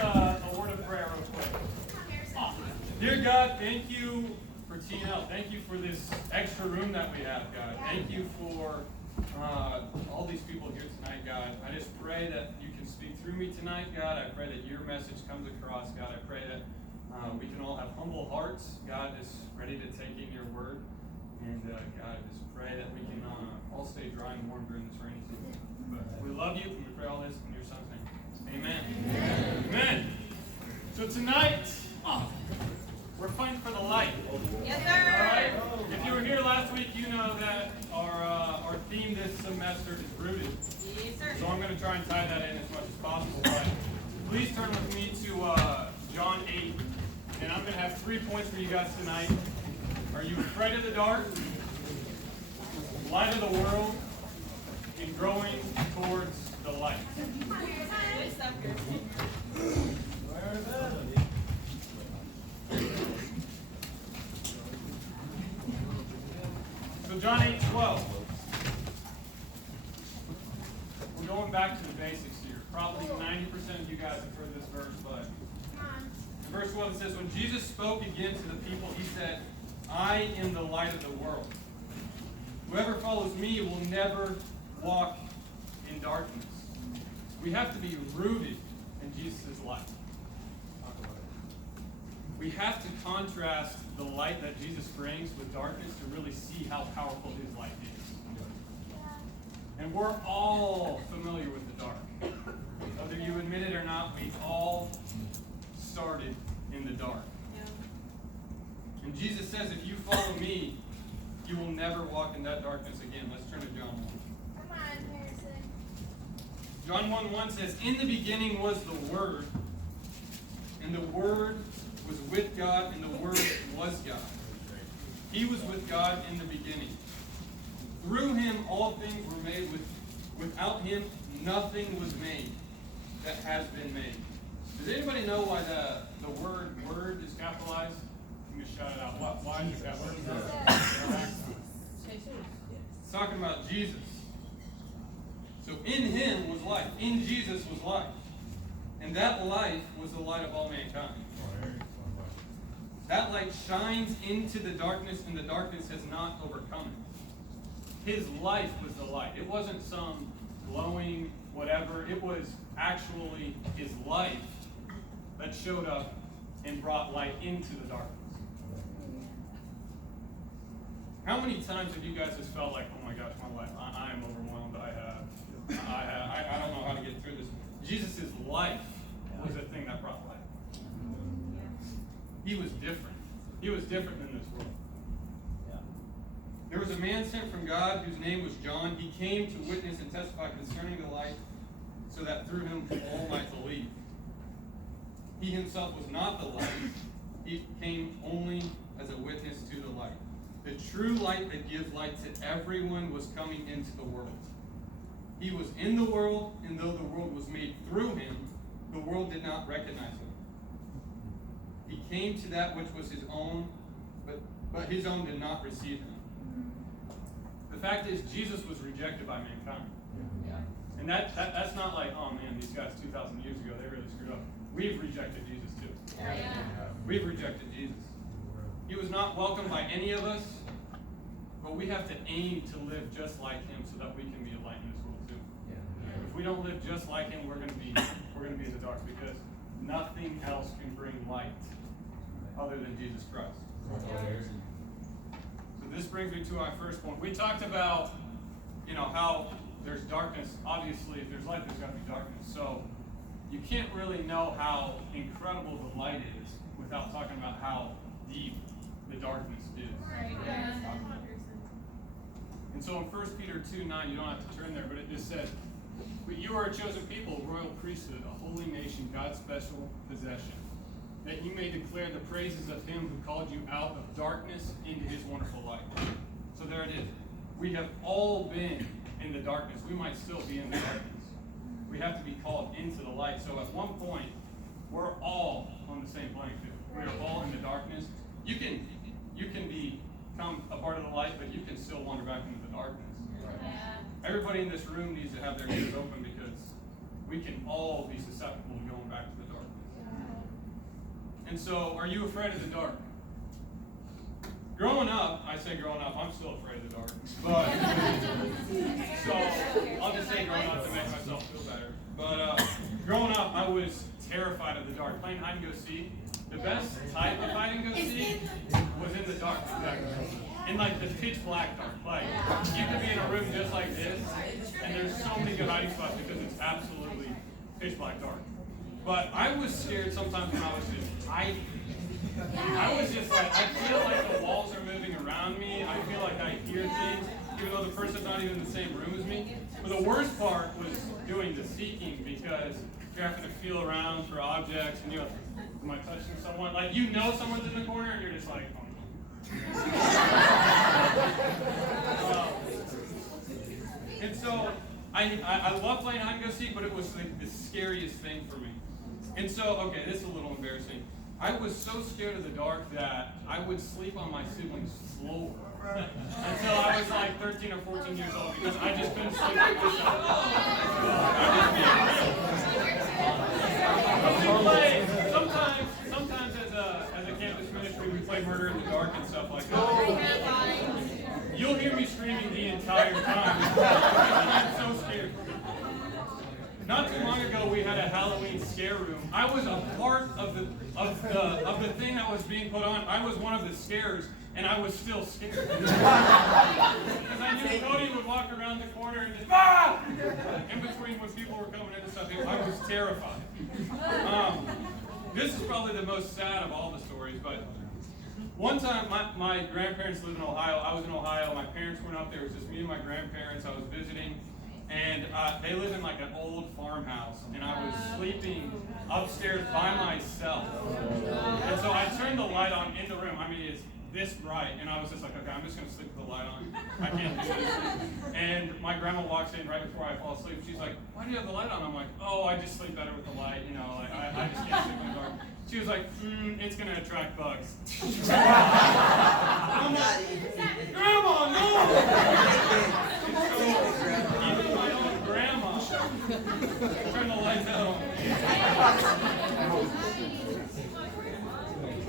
a word of prayer real quick. Dear God, thank you for TNL. Thank you for this extra room that we have, God. Thank you for all these people here tonight, God. I just pray that you can speak through me tonight, God. I pray that your message comes across, God. I pray that we can all have humble hearts, God, just ready to take in your word. And God, I just pray that we can all stay dry and warm during this rainy season. But we love you, and we pray all this in your son's name. Amen. Amen. Amen. So tonight, we're fighting for the light. Yes, sir. All right. If you were here last week, you know that our theme this semester is rooted. Yes, sir. So I'm going to try and tie that in as much as possible. But please turn with me to John 8, and I'm going to have 3 points for you guys tonight. Are you afraid of the dark, light of the world, and growing towards the light? Good stuff, girl. Where is that? So John 8:12. We're going back to the basics here. Probably 90% of you guys have heard this verse, but in verse 12 it says, when Jesus spoke again to the people, he said, I am the light of the world. Whoever follows me will never walk in darkness. We have to be rooted in Jesus' light. We have to contrast the light that Jesus brings with darkness to really see how powerful his light is. And we're all familiar with the dark. Whether you admit it or not, we all started in the dark. And Jesus says, if you follow me, you will never walk in that darkness again. Let's turn to John 1. Come on, Harrison. John 1:1 says, in the beginning was the Word, and the Word was with God, and the Word was God. He was with God in the beginning. Through him all things were made. Without him nothing was made that has been made. Does anybody know why the word is capitalized? You can shout it out. Why is it capitalized? It's talking about Jesus. So in him was life. In Jesus was life. And that life was the light of all mankind. That light shines into the darkness, and the darkness has not overcome it. His life was the light. It wasn't some glowing whatever. It was actually his life that showed up and brought light into the darkness. How many times have you guys just felt like, oh my gosh, my life, I am overwhelmed. I don't know how to get through this. Jesus' life was the thing that brought light. He was different. He was different in this world. There was a man sent from God whose name was John. He came to witness and testify concerning the light, so that through him all might believe. He himself was not the light. He came only as a witness to the light. The true light that gives light to everyone was coming into the world. He was in the world, and though the world was made through him, the world did not recognize him. He came to that which was his own, but his own did not receive him. The fact is, Jesus was rejected by mankind. And that's not like, oh man, these guys 2,000 years ago, they really screwed up. We've rejected Jesus too. We've rejected Jesus. He was not welcomed by any of us, but we have to aim to live just like him so that we can be a light in this world too. If we don't live just like him, we're gonna be in the dark, because nothing else can bring light other than Jesus Christ. So this brings me to our first point. We talked about, how there's darkness. Obviously, if there's light, there's got to be darkness. So you can't really know how incredible the light is without talking about how deep the darkness is. And so in 1 Peter 2:9, you don't have to turn there, but it just says, but you are a chosen people, a royal priesthood, a holy nation, God's special possession, that you may declare the praises of him who called you out of darkness into his wonderful light. So there it is. We have all been in the darkness. We might still be in the darkness. We have to be called into the light. So at one point, we're all on the same playing field. We are all in the darkness. You can become a part of the light, but you can still wander back into the darkness. Everybody in this room needs to have their ears open, because we can all be susceptible to going back to the darkness. And so, are you afraid of the dark? Growing up, I'm still afraid of the dark. But, so, I'll just say growing up to make myself feel better. But, growing up, I was terrified of the dark. Playing hide and go seek, the best type of hide and go seek was in the dark. In like the pitch black dark. Like, you could be in a room just like this, and there's so many good hiding spots because it's absolutely pitch black dark. But I was scared sometimes when I was just hiding. I was just like, I feel like the walls are moving around me. I feel like I hear things, even though the person's not even in the same room as me. But the worst part was doing the seeking because you're having to feel around for objects and you're like, am I touching someone? Like, you know someone's in the corner and you're just like, oh. And so, I love playing hide and go seek, but it was like the scariest thing for me. And so, okay, this is a little embarrassing. I was so scared of the dark that I would sleep on my siblings' floor until I was like 13 or 14 years old because I just couldn't sleep like this. Sometimes as a campus ministry, we play Murder in the Dark and stuff like that. You'll hear me screaming the entire time. I'm so scared. Not too long ago, we had a Halloween scare room. I was a part of the thing that was being put on. I was one of the scarers, and I was still scared because I knew Cody would walk around the corner and just in between when people were coming in and stuff. I was terrified. This is probably the most sad of all the stories, but one time my grandparents live in Ohio. I was in Ohio. My parents weren't up there. It was just me and my grandparents. I was visiting. And they live in like an old farmhouse, and I was sleeping upstairs by myself. And so I turned the light on in the room. I mean, it's this bright, and I was just like, okay, I'm just going to sleep with the light on. I can't do this. And my grandma walks in right before I fall asleep. She's like, why do you have the light on? I'm like, oh, I just sleep better with the light. You know, like I just can't sleep in the dark. She was like, it's going to attract bugs. I'm like, Grandma, no! Even my own grandma turned the lights out on me.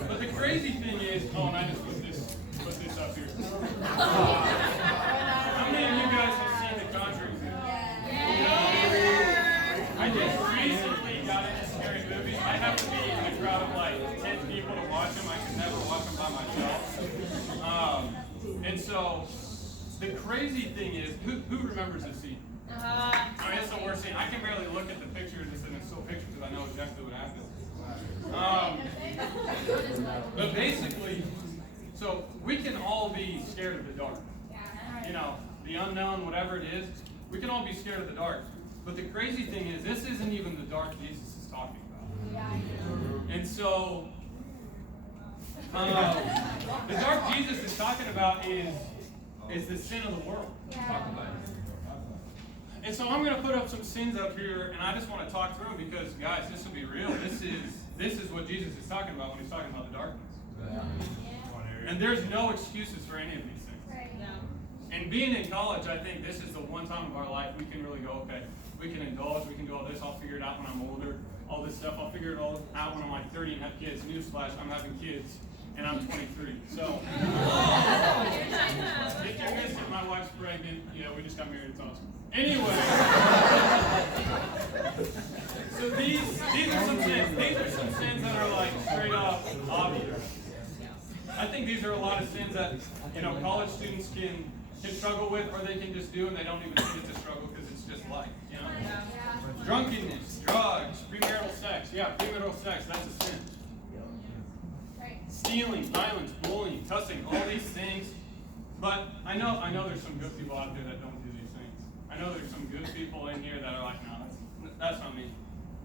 But the crazy thing is, and I just put this up here. How many of you guys have seen The Conjuring? I just recently got into scary movies. I have to be in a crowd of like 10 people to watch them. I could never watch them by myself. And so, the crazy thing is, who remembers this scene? I mean, it's the worst scene. I can barely look at the pictures and it's still pictures because I know exactly what happened. But basically, so we can all be scared of the dark. You know, the unknown, whatever it is, we can all be scared of the dark. But the crazy thing is, this isn't even the dark Jesus is talking about. And so, the dark Jesus is talking about is the sin of the world. And so I'm going to put up some sins up here, and I just want to talk through them because, guys, this will be real. This is what Jesus is talking about when he's talking about the darkness. And there's no excuses for any of these things. And being in college, I think this is the one time of our life we can really go, okay, we can indulge, we can do all this, I'll figure it out when I'm older, all this stuff, I'll figure it all out when I'm like 30 and have kids. Newsflash, I'm having kids, and I'm 23. So, if you missed it, my wife's pregnant. Yeah, we just got married, it's awesome. Anyway, so these are some sins. These are some sins that are like straight up obvious. I think these are a lot of sins that, you know, college students can struggle with, or they can just do, and they don't even think it's a struggle because it's just life, you know? Drunkenness, drugs, premarital sex. Yeah, premarital sex, that's a sin. Stealing, violence, bullying, cussing, all these things. But I know there's some good people out there that don't do these things. I know there's some good people in here that are like, no, that's not me.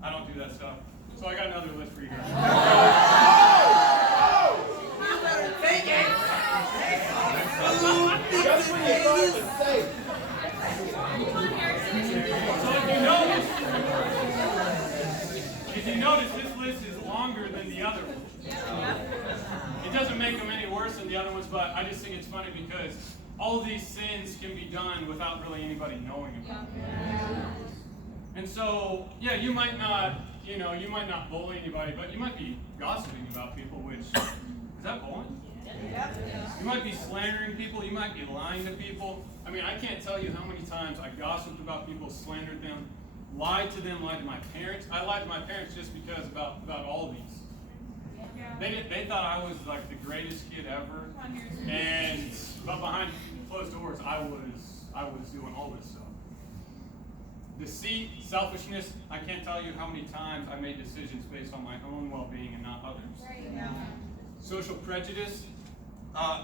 I don't do that stuff. So I got another list for you guys. If you notice, this list is longer than the other one. It doesn't make them any worse than the other ones, but I just think it's funny because all of these sins can be done without really anybody knowing about it. And so, yeah, you might not you know, you might not bully anybody, but you might be gossiping about people, which, is that bullying? You might be slandering people, you might be lying to people. I mean, I can't tell you how many times I gossiped about people, slandered them, lied to my parents. I lied to my parents just because about all these. They thought I was like the greatest kid ever, but behind closed doors, I was doing all this stuff. Deceit, selfishness. I can't tell you how many times I made decisions based on my own well-being and not others. Social prejudice.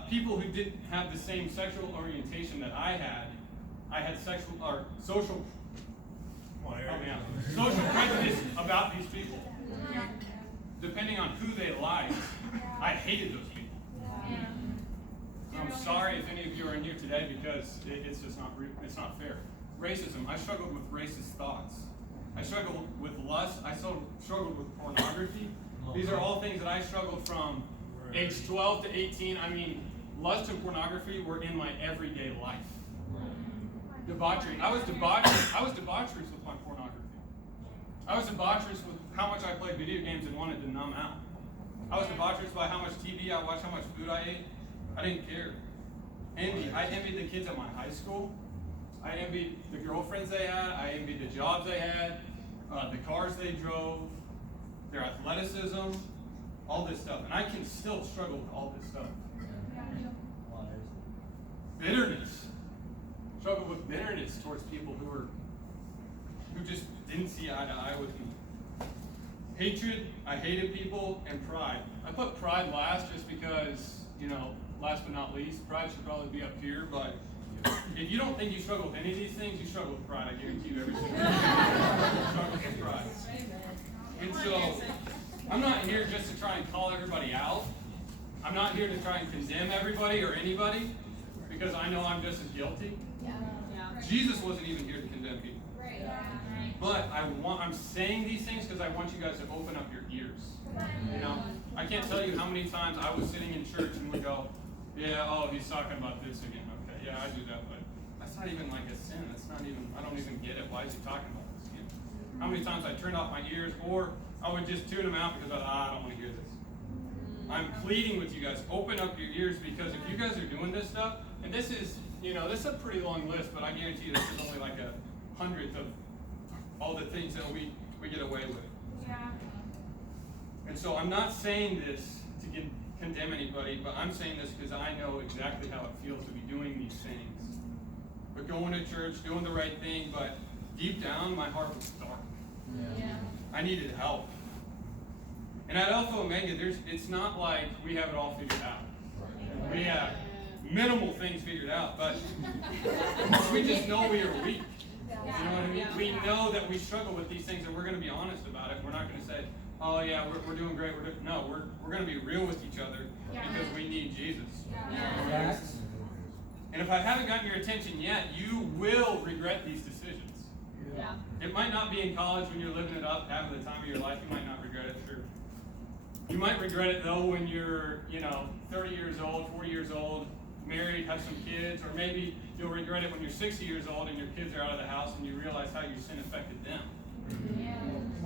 People who didn't have the same sexual orientation that I had social prejudice about these people. Depending on who they liked, I hated those people. I'm sorry if any of you are in here today because it's just not fair. Racism. I struggled with racist thoughts. I struggled with lust. I struggled with pornography. These are all things that I struggled from age 12 to 18. I mean, lust and pornography were in my everyday life. Debauchery. I was debaucherous with my pornography. I was debaucherous with how much I played video games and wanted to numb out. I was debaucherous by how much TV I watched, how much food I ate. I didn't care. Envy. I envied the kids at my high school. I envied the girlfriends they had. I envied the jobs they had, the cars they drove, their athleticism, all this stuff. And I can still struggle with all this stuff. Bitterness. Struggle with bitterness towards people who just didn't see eye to eye with me. Hatred. I hated people. And pride. I put pride last just because, last but not least, pride should probably be up here, but if you don't think you struggle with any of these things, you struggle with pride. I guarantee you every single day. You struggle with pride. And so, I'm not here just to try and call everybody out. I'm not here to try and condemn everybody or anybody, because I know I'm just as guilty. Jesus wasn't even here to condemn people. But I'm saying these things because I want you guys to open up your ears. I can't tell you how many times I was sitting in church and would go, he's talking about this again. Okay, yeah, I do that, but that's not even like a sin. I don't even get it. Why is he talking about this again? How many times I turned off my ears, or I would just tune them out because I don't want to hear this. I'm pleading with you guys, open up your ears, because if you guys are doing this stuff, and this is a pretty long list, but I guarantee you this is only like 100th of all the things that we get away with. And so I'm not saying this to condemn anybody, but I'm saying this because I know exactly how it feels to be doing these things. But going to church, doing the right thing, but deep down my heart was dark. I needed help. And at Alpha Omega, it's not like we have it all figured out. We have minimal things figured out, but we just know we are weak. You know what I mean? We know that we struggle with these things, and we're going to be honest about it. We're not going to say, oh yeah, we're doing great. No, we're going to be real with each other because we need Jesus. And if I haven't gotten your attention yet, you will regret these decisions. It might not be in college when you're living it up, having the time of your life. You might not regret it, sure. You might regret it though when you're, 30 years old, 40 years old, married, have some kids, or maybe you'll regret it when you're 60 years old and your kids are out of the house and you realize how your sin affected them.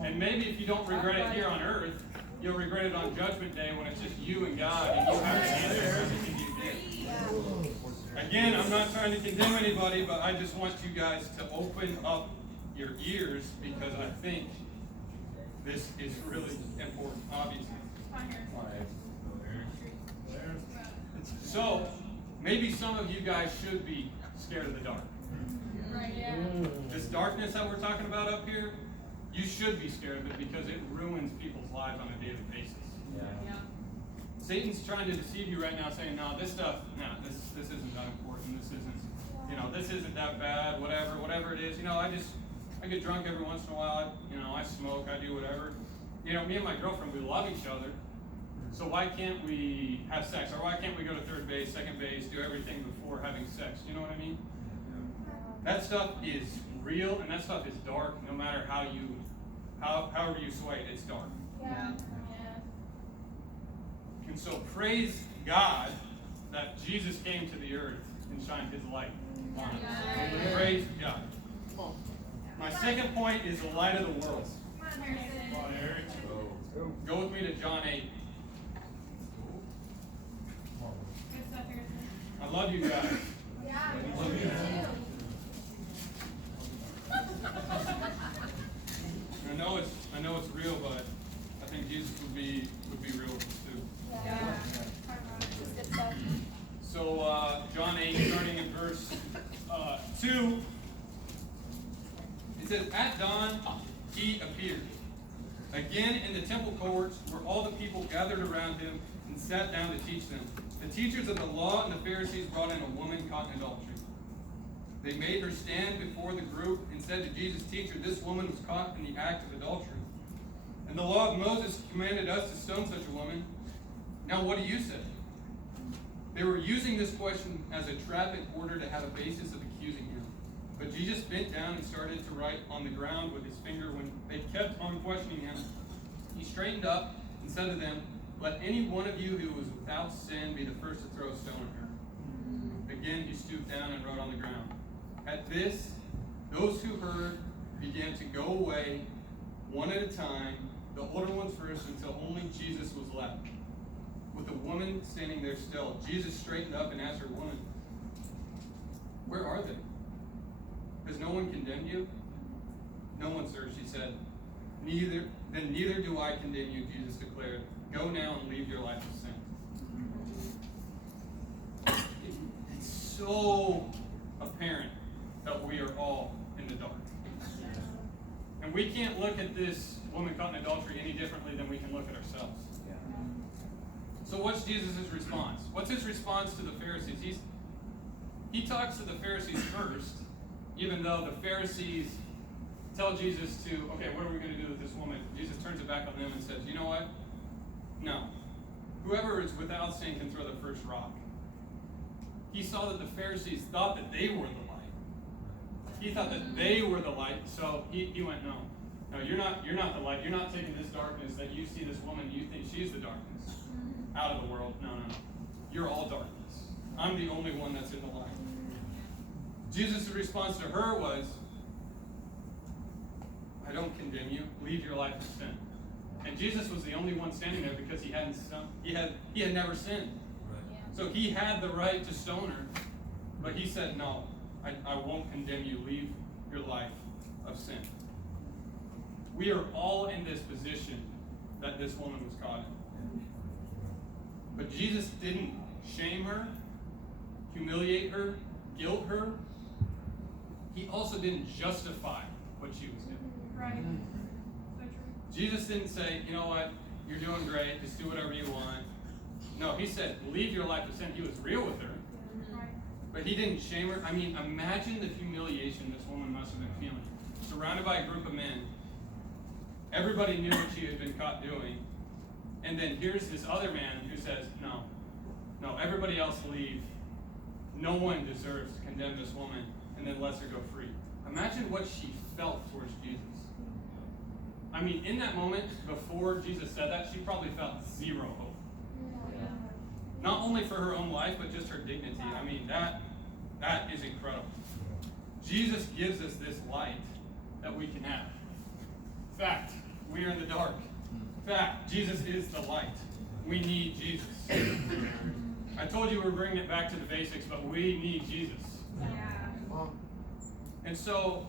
And maybe if you don't regret it here on earth, you'll regret it on Judgment Day when it's just you and God and you have to answer everything you did. Again, I'm not trying to condemn anybody, but I just want you guys to open up your ears because I think this is really important, obviously. So, maybe some of you guys should be scared of the dark. This darkness that we're talking about up here, you should be scared of it because it ruins people's lives on a daily basis. Satan's trying to deceive you right now, saying, no, this stuff, this isn't that important. This isn't that bad, whatever it is. I get drunk every once in a while. I smoke, I do whatever. Me and my girlfriend, we love each other. So why can't we have sex? Or why can't we go to third base, second base, do everything before having sex? You know what I mean? That stuff is real, and that stuff is dark. No matter however you sway it, it's dark. And so praise God that Jesus came to the earth and shined His light on us. Praise God. My second point is the light of the world. Harrison. Go with me to John 8. Good stuff, Harrison. I love you guys. Yeah, we love you too. I know it's real, but I think Jesus would be real with us too. Yeah. Good stuff. So John 8, starting in verse 2, it says, "At dawn he appeared again in the temple courts, where all the people gathered around him and sat down to teach them. The teachers of the law and the Pharisees brought in a woman caught in adultery. They made her stand before the group and said to Jesus, 'Teacher, this woman was caught in the act of adultery. And the law of Moses commanded us to stone such a woman. Now what do you say?' They were using this question as a trap in order to have a basis of accusing him. But Jesus bent down and started to write on the ground with his finger. When they kept on questioning him, he straightened up and said to them, 'Let any one of you who is without sin be the first to throw a stone at her.' Again he stooped down and wrote on the ground. At this, those who heard began to go away, one at a time, the older ones first, until only Jesus was left, with the woman standing there still. Jesus straightened up and asked her, 'Woman, where are they? Has no one condemned you?' 'No one, sir,' she said. Neither do I condemn you,' Jesus declared. 'Go now and leave your life of sin.'" It's so apparent that we are all in the dark. And we can't look at this woman caught in adultery any differently than we can look at ourselves. So what's Jesus' response? What's his response to the Pharisees? He talks to the Pharisees first, even though the Pharisees tell Jesus to, okay, what are we going to do with this woman? Jesus turns it back on them and says, you know what? No. Whoever is without sin can throw the first rock. He saw that the Pharisees thought that they were the light. He thought that they were the light, so he went, no, you're not the light. You're not taking this darkness that you see this woman, you think she's the darkness out of the world. No. You're all darkness. I'm the only one that's in the light. Jesus' response to her was, I don't condemn you. Leave your life of sin. And Jesus was the only one standing there because he had never sinned. So he had the right to stone her, but he said, no, I won't condemn you. Leave your life of sin. We are all in this position that this woman was caught in. But Jesus didn't shame her, humiliate her, guilt her. He also didn't justify what she was doing. Right. So true. Jesus didn't say, you know what, you're doing great, just do whatever you want. No, he said, leave your life of sin. He was real with her. Right. But he didn't shame her. I mean, imagine the humiliation this woman must have been feeling. Surrounded by a group of men. Everybody knew what she had been caught doing. And then here's this other man who says, no, everybody else leave. No one deserves to condemn this woman, and then lets her go free. Imagine what she felt towards Jesus. I mean, in that moment, before Jesus said that, she probably felt zero hope. Not only for her own life, but just her dignity. I mean, that is incredible. Jesus gives us this light that we can have. Fact, we are in the dark. Fact, Jesus is the light. We need Jesus. I told you we're bringing it back to the basics, but we need Jesus. Yeah. And so,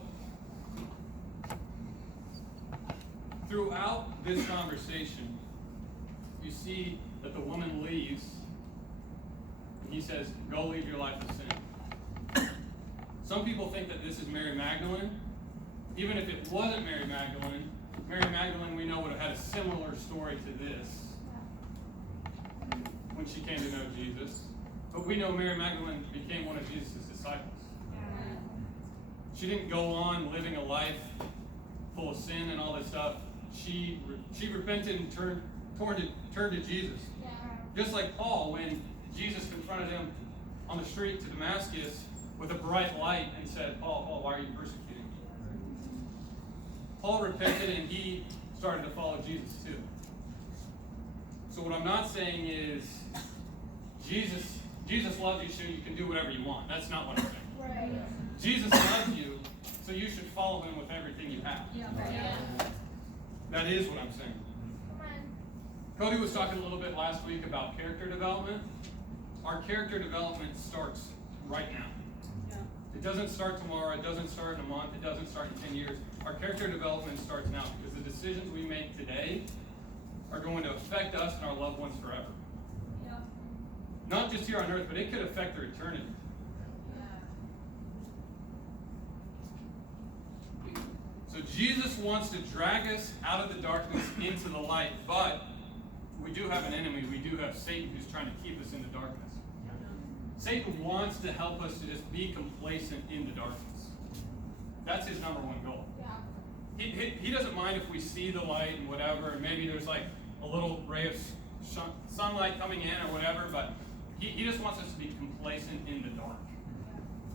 throughout this conversation, you see that the woman leaves, and he says, go leave your life of sin. Some people think that this is Mary Magdalene. Even if it wasn't Mary Magdalene, we know would have had a similar story to this when she came to know Jesus. But we know Mary Magdalene became one of Jesus' disciples. She didn't go on living a life full of sin and all this stuff. She repented and turned to Jesus. Just like Paul, when Jesus confronted him on the street to Damascus with a bright light and said, Paul, why are you persecuting me? Paul repented and he started to follow Jesus too. So what I'm not saying is Jesus loves you so you can do whatever you want. That's not what I'm saying. Right. Jesus loves you, so you should follow him with everything you have. Yeah. That is what I'm saying. Cody was talking a little bit last week about character development. Our character development starts right now. Yeah. It doesn't start tomorrow, it doesn't start in a month, it doesn't start in 10 years. Our character development starts now because the decisions we make today are going to affect us and our loved ones forever. Yeah. Not just here on earth, but it could affect their eternity. So Jesus wants to drag us out of the darkness into the light, but we do have an enemy. We do have Satan who's trying to keep us in the darkness. Satan wants to help us to just be complacent in the darkness. That's his number one goal. He doesn't mind if we see the light and whatever, and maybe there's like a little ray of sunlight coming in or whatever, but he just wants us to be complacent in the dark.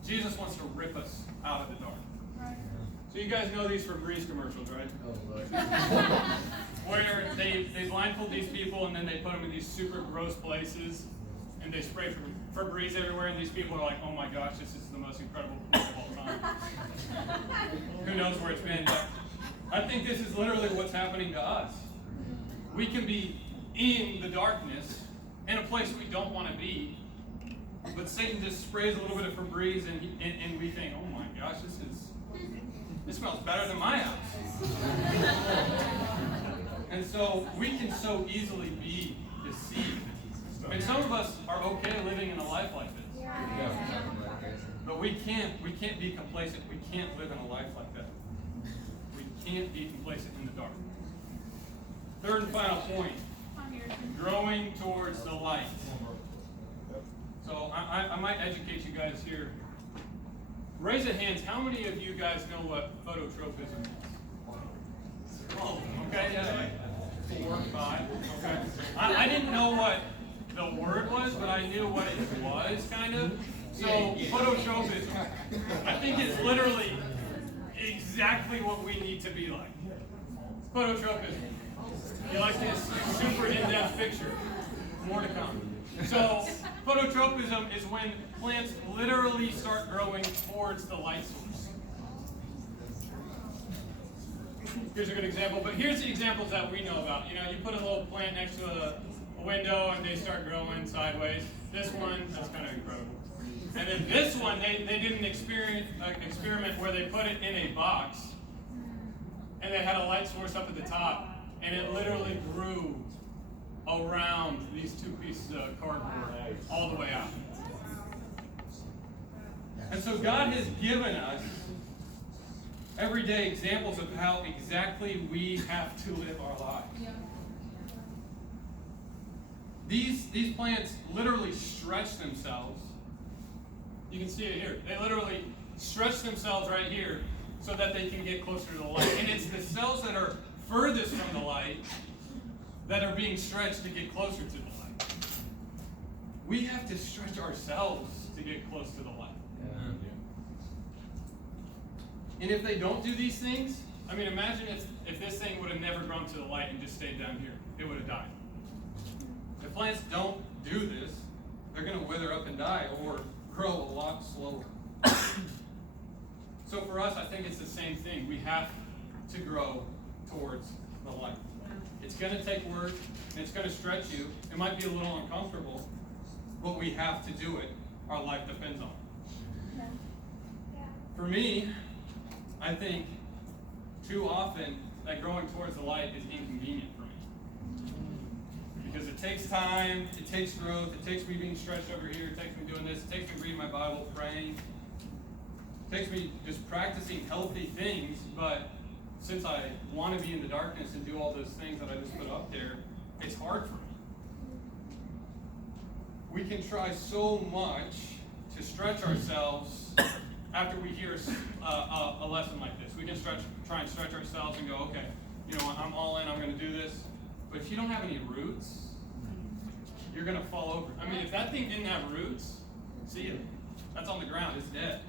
Jesus wants to rip us out of the dark. Right. So you guys know these Febreze commercials, right? Where they blindfold these people and then they put them in these super gross places and they spray Febreze everywhere, and these people are like, oh my gosh, this is the most incredible commercial of all time. Who knows where it's been, but I think this is literally what's happening to us. We can be in the darkness, in a place we don't want to be, but Satan just sprays a little bit of Febreze and we think, oh my gosh, this smells better than my house. And so we can so easily be deceived. And some of us are okay living in a life like this. But we can't be complacent. We can't live in a life like that. We can't be complacent in the dark. Third and final point, growing towards the light. So I might educate you guys here. Raise of hands, how many of you guys know what phototropism is? Oh, okay, yeah, 4, 5, okay. I didn't know what the word was, but I knew what it was, kind of. So, phototropism, I think it's literally exactly what we need to be like. Phototropism. You like this super in-depth picture? More to come. So, phototropism is when plants literally start growing towards the light source. Here's a good example, but here's the examples that we know about. You know, you put a little plant next to a window and they start growing sideways. This one, that's kind of incredible. And then this one, they did an experiment where they put it in a box and they had a light source up at the top, and it literally grew around these 2 pieces of cardboard all the way out. And so God has given us everyday examples of how exactly we have to live our lives. These plants literally stretch themselves. You can see it here. They literally stretch themselves right here so that they can get closer to the light. And it's the cells that are furthest from the light that are being stretched to get closer to the light. We have to stretch ourselves to get close to the light. And if they don't do these things, I mean, imagine if this thing would have never grown to the light and just stayed down here. It would have died. If plants don't do this, they're going to wither up and die or grow a lot slower. So for us, I think it's the same thing. We have to grow towards the light. It's going to take work, and it's going to stretch you. It might be a little uncomfortable, but we have to do it. Our life depends on it. For me, I think too often that growing towards the light is inconvenient for me. Because it takes time, it takes growth, it takes me being stretched over here, it takes me doing this, it takes me reading my Bible, praying. It takes me just practicing healthy things, but since I want to be in the darkness and do all those things that I just put up there, it's hard for me. We can try so much to stretch ourselves after we hear a lesson like this. We can try and stretch ourselves and go, okay, you know what, I'm all in, I'm going to do this. But if you don't have any roots, you're going to fall over. I mean, if that thing didn't have roots, see it. That's on the ground, it's dead.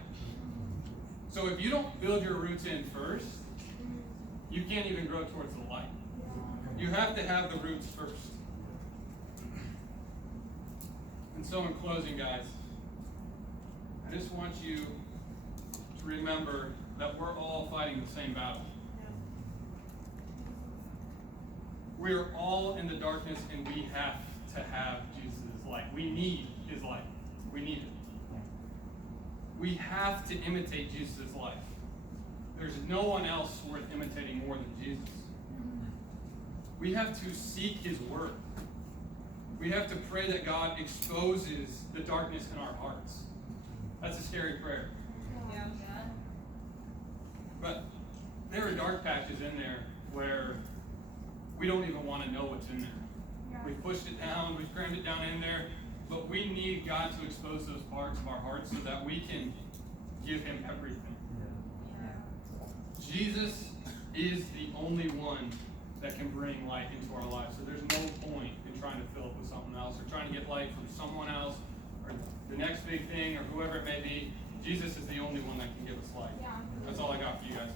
So if you don't build your roots in first, you can't even grow towards the light. You have to have the roots first. And so in closing, guys, I just want you to remember that we're all fighting the same battle. We are all in the darkness, and we have to have Jesus' light. We need his light. We need it. We have to imitate Jesus' life. There's no one else worth imitating more than Jesus. We have to seek his word. We have to pray that God exposes the darkness in our hearts. That's a scary prayer. Yeah. But there are dark patches in there where we don't even want to know what's in there. We've pushed it down, we've crammed it down in there, but we need God to expose those parts of our hearts so that we can give him everything. Jesus is the only one that can bring light into our lives. So there's no point in trying to fill it with something else or trying to get light from someone else or the next big thing or whoever it may be. Jesus is the only one that can give us light. That's all I got for you guys.